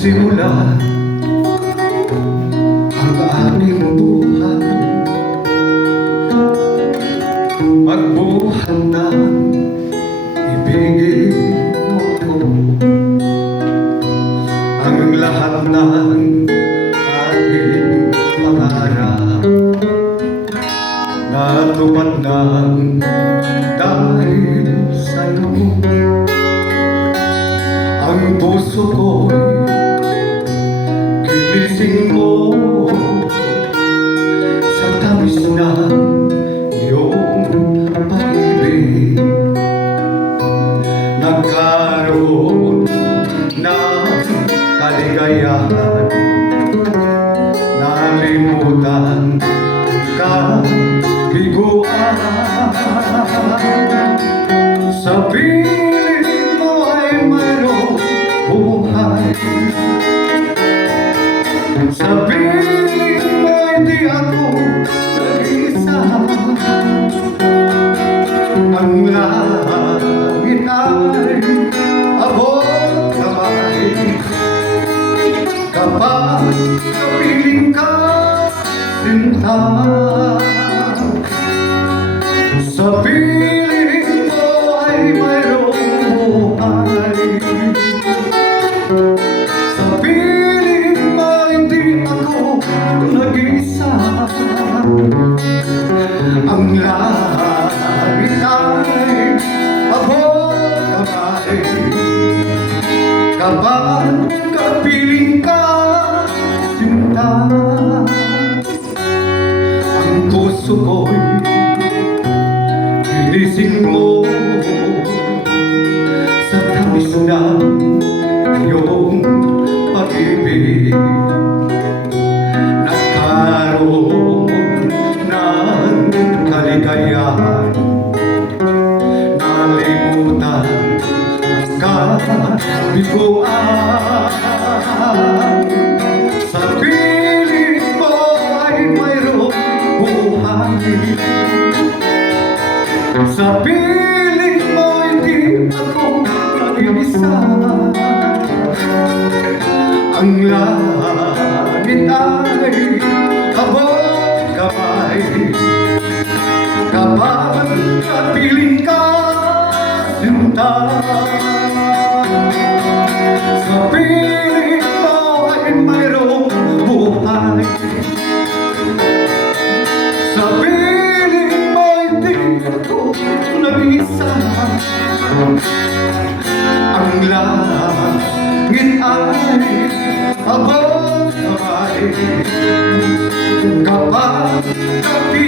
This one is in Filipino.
nagsimula ang aming buhay. Magbuhat na ibigin mo ako. Ang lahat ng aking pangarap natupad na dahil sa'yo. Ang puso ko'y ginising mo sa tamis ng iyong pag-ibig. Nagkaroon ng kaligayahan, nalimutan ka biguan. Sa piling mo ay mayroong buhay, sa piling mo hindi ako nag-isa. Ang langit ay abot kamay kapag kapiling ka, sinta. Sa piling mo ay mayroong buhay, sa piling mo hindi ako nag-isa. Ang langit ay abot kamay kapag kapiling ka, sinta. Ang puso ko'y ginising mo sa tamis ng iyong pag-ibig. Nagkaroon ng kaligayahan, nalimutan ka biguan. Sa piling mo ay mayroong buhay, sa piling mo hindi ako nag-iisa. Ang langit ay abot kamay kapag kapiling ka, sinta. Sa piling mo ay mayroong buhay, sa piling mo hindi ako nag-iisa. Ang langit ay abot kamay kapag kapiling